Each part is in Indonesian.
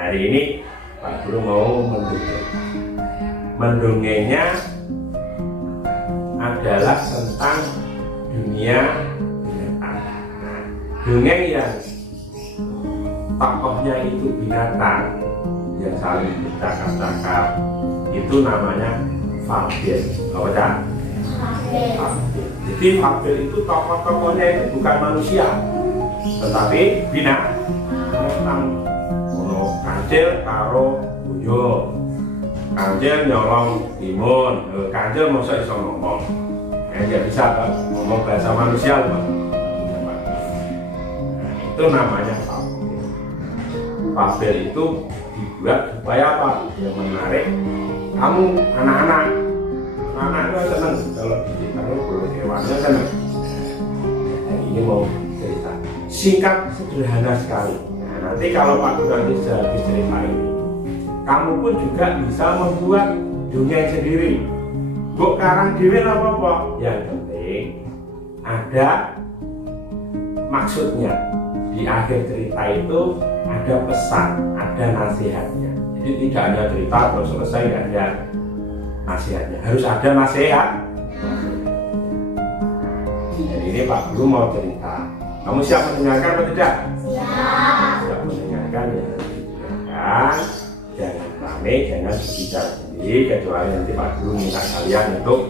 Hari ini Pak Guru mau mendongeng. Mendongengnya adalah tentang dunia binatang. Nah, dongeng yang tokohnya itu binatang yang saling bercakap-cakap itu namanya fabel. Apa cak? Fabel. Jadi fabel itu tokoh-tokohnya itu bukan manusia, tetapi binatang. Ono kancil karo buyo, kancil nyolong timun, kancil masa iso ngomong. Nggak bisa kan ngomong bahasa manusia loh. Nah, itu namanya fabel. Fabel itu dibuat supaya apa? Yang menarik kamu anak-anak itu seneng kalau diceritakan oleh hewannya seneng. Ini mau cerita singkat sederhana sekali. Nah, nanti kalau Pak Guru nanti habis cerita ini, kamu pun juga bisa membuat dongeng sendiri. Buk karang dewe apa-apa, yang penting ada maksudnya. Di akhir cerita itu ada pesan, ada nasihatnya. Jadi tidak hanya cerita terus selesai, nggak ada nasihatnya. Harus ada nasihat. Jadi ini Pak Guru mau cerita. Kamu siap mendengarkan atau tidak? Siap. Siap mendengarkan ya. Dengarkan. Jangan rame, jangan berbicara sendiri, kecuali nanti Pak Guru minta kalian untuk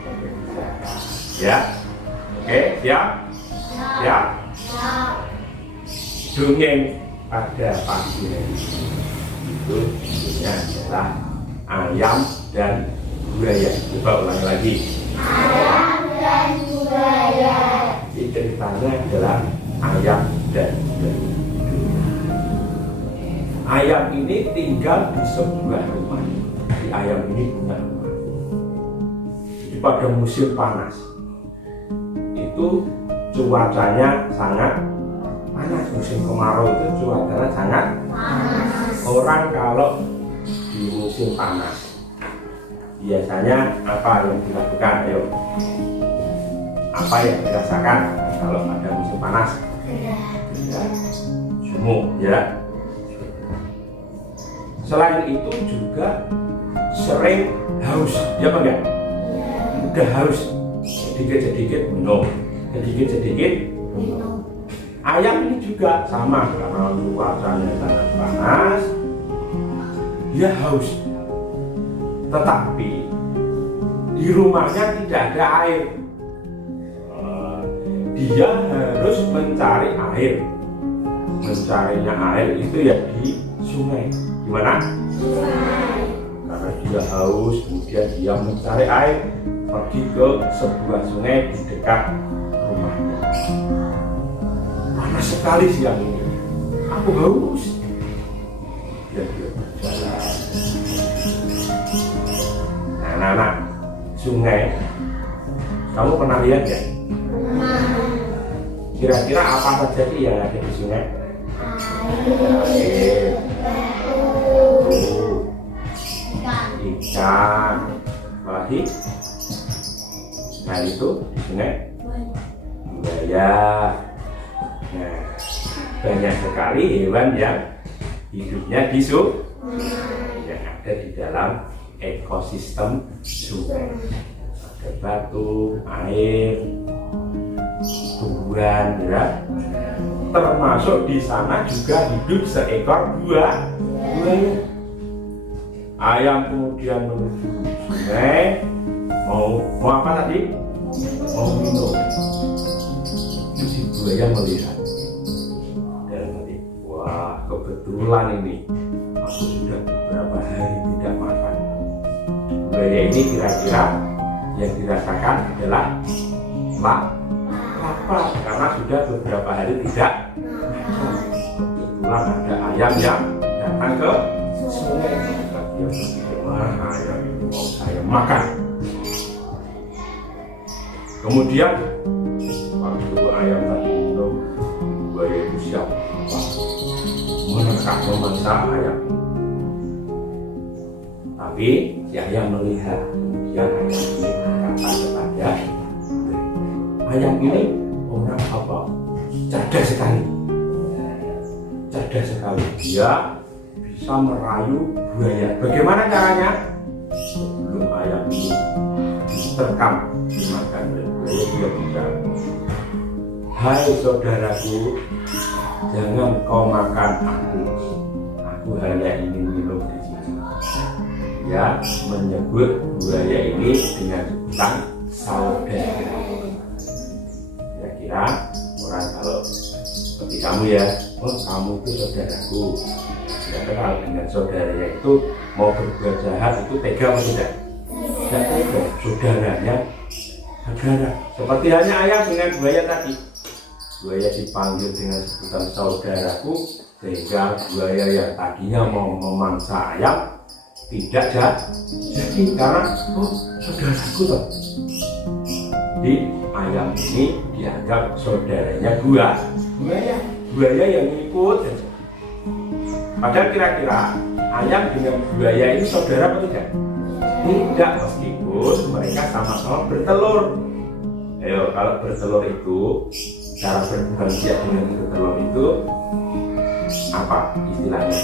berbicara. Ya? Oke, siap? Siap? Dongeng pada pagi hari itu judulnya adalah ayam dan buaya. Coba ulangi lagi. Ayam dan buaya. Jadi ceritanya adalah ayam dan buaya. Ayam ini tinggal di sebuah rumah. Di ayam ini punya rumah. Jadi pada musim panas itu cuacanya sangat panas. Musim kemarau itu cuacanya sangat Panas. Orang kalau di musim panas biasanya apa yang dilakukan? Ayo, apa yang dirasakan kalau ada musim panas? Ya, sumuk ya. Selain itu juga sering haus, ya apa enggak? Udah haus, sedikit-sedikit minum, sedikit-sedikit minum. Ayam ini juga sama, karena cuacanya sangat panas, dia haus. Tetapi di rumahnya tidak ada air. Dia harus mencari air. Mencarinya air itu ya di sungai. Gimana? Sungai. Karena dia haus, kemudian dia mencari air, pergi ke sebuah sungai di dekat rumahnya. Panas sekali siang ini, aku haus. Dia berjalan. Nah, anak-anak, sungai, kamu pernah lihat ya? Kira-kira apa saja sih yang ada di sungai? Air, ikan, apalagi? Nah itu di sungai buaya. Nah, banyak sekali hewan yang hidupnya di sungai, yang ada di dalam ekosistem sungai. Ada batu, air, tumbuhan, ya. Termasuk di sana juga hidup seekor buaya. Ayam kemudian menuju sungai, mau apa tadi? Mau minum. Si buaya melihat dan nanti, wah kebetulan ini aku sudah beberapa hari tidak makan. Buaya ini kira-kira yang dirasakan adalah lapar karena sudah beberapa hari tidak makan. Kebetulan ada ayam yang datang ke sungai. Dia berpikir, wah ayam itu mau saya makan. Kemudian waktu ayam tadi minum, buaya itu siap menekan memasak ayam. Tapi si ayam melihat, kemudian ayam ini berkata kepada ayam ini orang apa? Cerdas sekali. Dia bisa merayu buaya. Bagaimana caranya? Sebelum ayam ini diterkam dimakan oleh buaya, dia bicara, hai saudaraku, jangan kau makan aku hanya ingin minum di sini. Dia menyebut buaya ini dengan sebutan saudara. Kira-kira orang kalau seperti kamu ya, oh kamu itu saudaraku. Kira-kira dengan saudaranya itu mau berbuat jahat itu tega atau tidak? Tidak tega. Saudaranya saudara. Seperti hanya ayam dengan buaya tadi. Buaya dipanggil dengan sebutan saudaraku, sehingga buaya yang tadinya mau memangsa ayam tidak jadi karena oh saudaraku toh. Di ayam ini dianggap saudaranya buaya yang ikut. Padahal kira-kira ayam dengan buaya ini saudara atau tidak? Tidak, meskipun mereka sama-sama bertelur. Ayo, kalau bertelur itu cara berkembang biak dengan bertelur itu apa istilahnya?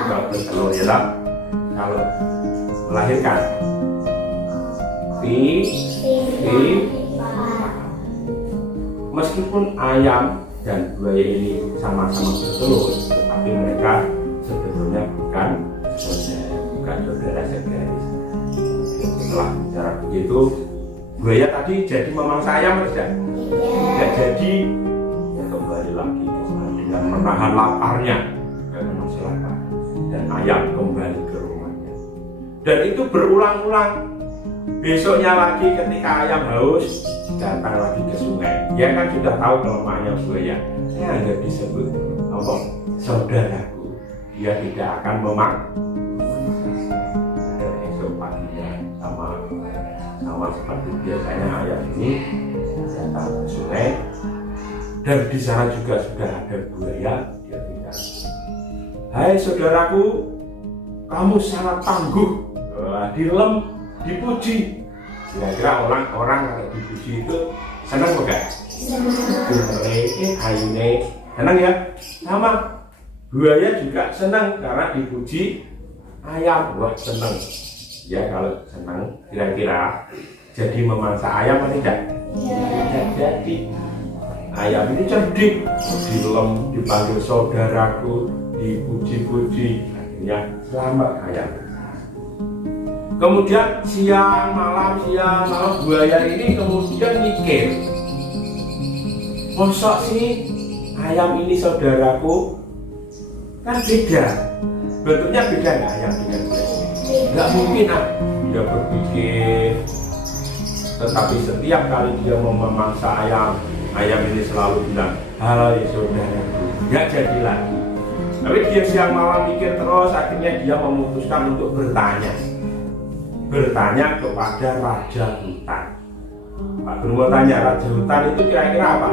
Kalau bertelur ya lah. Kalau melahirkan meskipun ayam dan buaya ini sama-sama bertelur, tetapi mereka sebetulnya bukan saudara segaris. Setelah bicara begitu, buaya tadi jadi memangsa ayam atau tidak? Tidak jadi. Ya kembali lagi ke sana dengan menahan laparnya karena masih lapar, dan ayam kembali ke rumahnya. Dan itu berulang-ulang. Besoknya lagi ketika ayam haus, datang lagi ke sungai. Dia kan sudah tahu kelemahannya buaya. Saya hanya disebut apa? Saudaraku. Dia tidak akan dan esok paginya sama seperti biasanya ayam ini datang ke sungai, dan di sana juga sudah ada buaya. Dia bilang, hai saudaraku, kamu sangat tangguh, dilem, dipuji. Kira-kira orang-orang kalau dipuji itu senang bukan? Ayune senang ya. Sama buaya juga senang karena dipuji ayam. Wah senang ya. Kalau senang kira-kira jadi memangsa ayam atau tidak? Tidak jadi. Ayam ini cerdik, dilem, dipanggil saudaraku, dipuji-puji, akhirnya selamat ayam. Kemudian siang malam buaya ini kemudian mikir, mosok sih ayam ini saudaraku? Kan beda, bentuknya beda nggak ayam dengan buaya? Nggak mungkin dia berpikir. Tetapi setiap kali dia mau memangsa ayam ini selalu bilang, hai saudaraku, nggak jadi lagi. Tapi dia siang malam mikir terus, akhirnya dia memutuskan untuk bertanya kepada raja hutan. Pak Guru mau tanya, raja hutan itu kira-kira apa?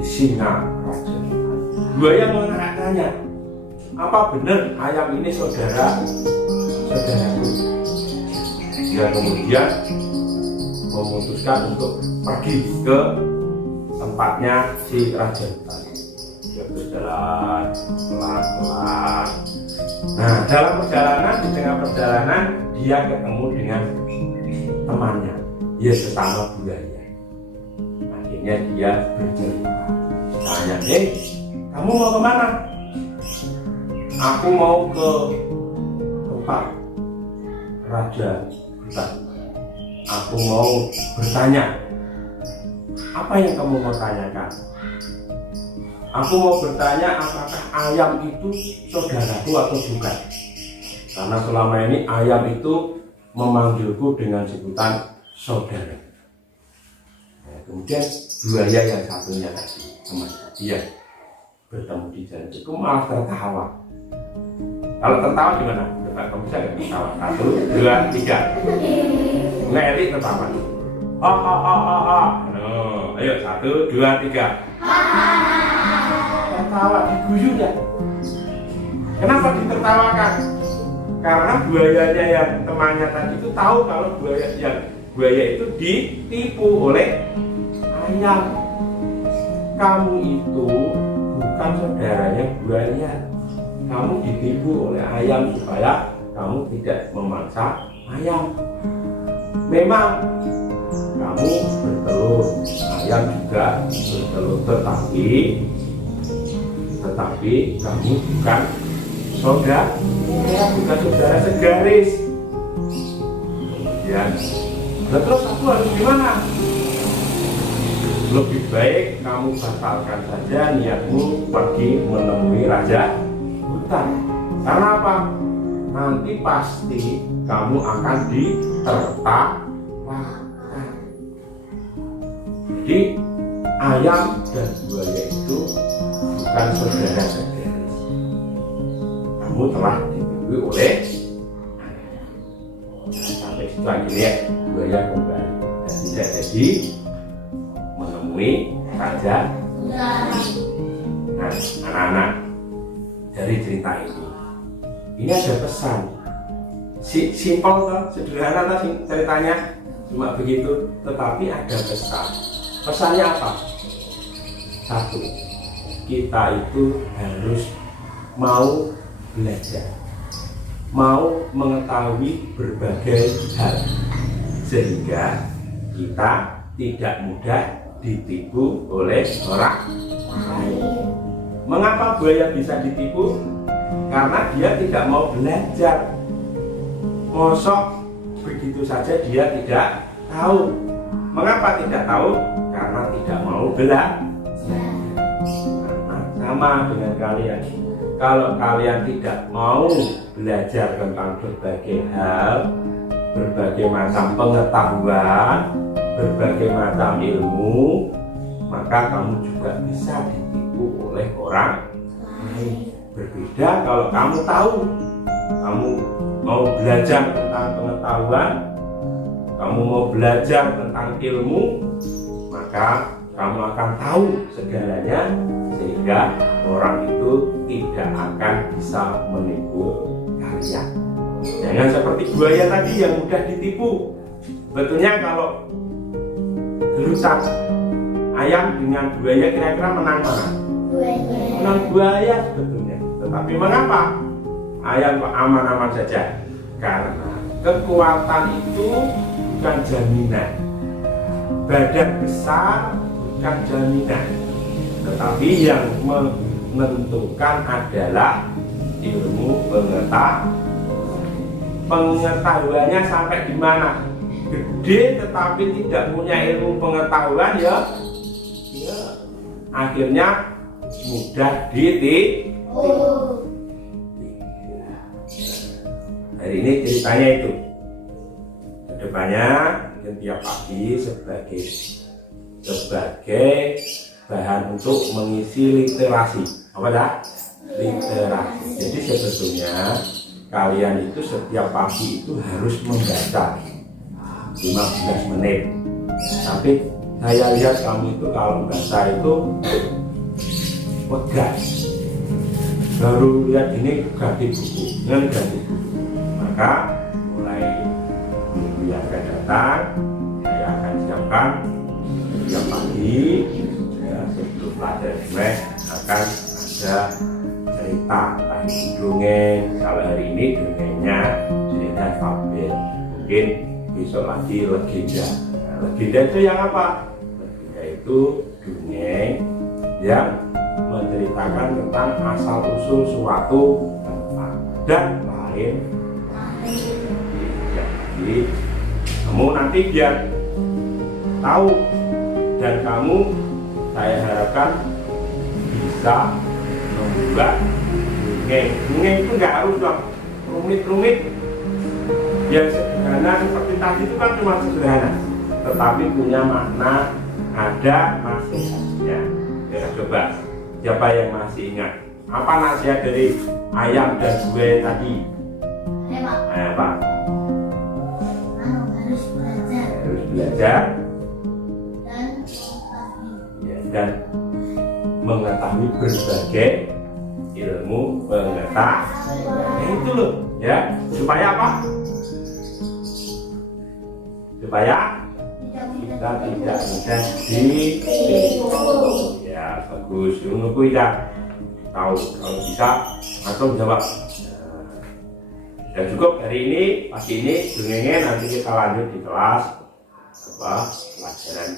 Singa raja hutan. Buaya mau tanya, apa benar ayam ini saudaraku? Dia kemudian memutuskan untuk pergi ke tempatnya si raja hutan. Dia berjalan pelan-pelan. Nah, dalam perjalanan, di tengah perjalanan dia ketemu dengan temannya, ya sesama buaya. Akhirnya dia bercerita, tanya, kamu mau kemana? Aku mau ke tempat raja hutan. Aku mau bertanya. Apa yang kamu mau tanyakan? Aku mau bertanya apakah ayam itu saudaraku atau bukan? Karena selama ini ayam itu memanggilku dengan sebutan saudara. Nah, kemudian buaya yang satunya tadi, teman dia bertemu di jalan itu malah tertawa. Kalau tertawa gimana? Kamu bisa nggak tertawa? 1, 2, 3. Ngelik tertawa. Ayo 1, 2, 3. Tertawa, diguyu ya. Kenapa ditertawakan? Karena buayanya yang temannya tadi itu tahu kalau buaya yang buaya itu ditipu oleh ayam. Kamu itu bukan saudaranya buaya. Kamu ditipu oleh ayam supaya kamu tidak memangsa ayam. Memang kamu bertelur, ayam juga bertelur, tetapi kamu bukan saudara segaris. Kemudian, terus aku harus gimana? Lebih baik kamu batalkan saja niatmu pergi menemui raja hutan. Karena apa? Nanti pasti kamu akan ditertawakan. Jadi ayam dan buaya itu bukan saudara segaris. Kamu telah ditipu oleh sampai situ akhirnya buaya kembali dan tidak jadi menemui raja. Nah, anak-anak, dari cerita ini ada pesan. Simpel toh, sederhana toh ceritanya, cuma begitu, tetapi ada pesan. Pesannya apa? Satu, kita itu harus mau belajar, mau mengetahui berbagai hal, sehingga kita tidak mudah ditipu oleh orang lain. Mengapa buaya bisa ditipu? Karena dia tidak mau belajar. Mosok begitu saja dia tidak tahu. Mengapa tidak tahu? Karena tidak mau belajar. Sama dengan kalian. Kalau kalian tidak mau belajar tentang berbagai hal, berbagai macam pengetahuan, berbagai macam ilmu, maka kamu juga bisa ditipu oleh orang lain. Berbeda kalau kamu tahu, kamu mau belajar tentang pengetahuan, kamu mau belajar tentang ilmu, maka kamu akan tahu segalanya, sehingga orang itu tidak akan bisa menipu kalian. Jangan seperti buaya tadi yang mudah ditipu. Betulnya kalau gelusan ayam dengan buaya, kira-kira menang mana? Buaya. Menang buaya sebetulnya. Tetapi mengapa ayam kok aman-aman saja? Karena kekuatan itu bukan jaminan, badan besar bukan jaminan, tetapi yang menentukan adalah ilmu pengetahuannya sampai di mana. Gede tetapi tidak punya ilmu pengetahuan, ya akhirnya mudah ditipu. Hari ini ceritanya itu. Kedepannya mungkin tiap pagi sebagai bahan untuk mengisi literasi. Apa dah? Literasi. Jadi sebetulnya kalian itu setiap pagi itu harus membaca 15 menit. Tapi saya lihat kamu itu kalau membaca itu pegas. Baru lihat ini ganti buku, maka mulai minggu yang akan datang saya akan siapkan setiap pagi, ya, sebelum pelajaran akan ada cerita, entah itu dongeng. Kalau hari ini dongengnya cerita fabel, mungkin besok lagi legenda. Nah, legenda itu yang apa? Legenda itu dongeng yang menceritakan tentang asal usul suatu tempat dan lain. Jadi kamu nanti biar tahu, dan kamu saya harapkan bisa membuat dongeng. Dongeng itu nggak harus dong rumit-rumit. Yang sederhana seperti tadi itu kan cuma sederhana, tetapi punya makna, ada nasihatnya. Ya, coba siapa yang masih ingat apa nasihat dari ayam dan buaya tadi? Pak. Harus belajar. Harus belajar dan mengetahui berbagai ilmu pengetahuan. Itu loh, ya. Supaya apa? supaya kita tidak mudah ditipu. Ya bagus, menunggu ya tahu kalau bisa langsung jawab. Dan cukup hari ini, pagi ini dongengnya, nanti kita lanjut di kelas pelajaran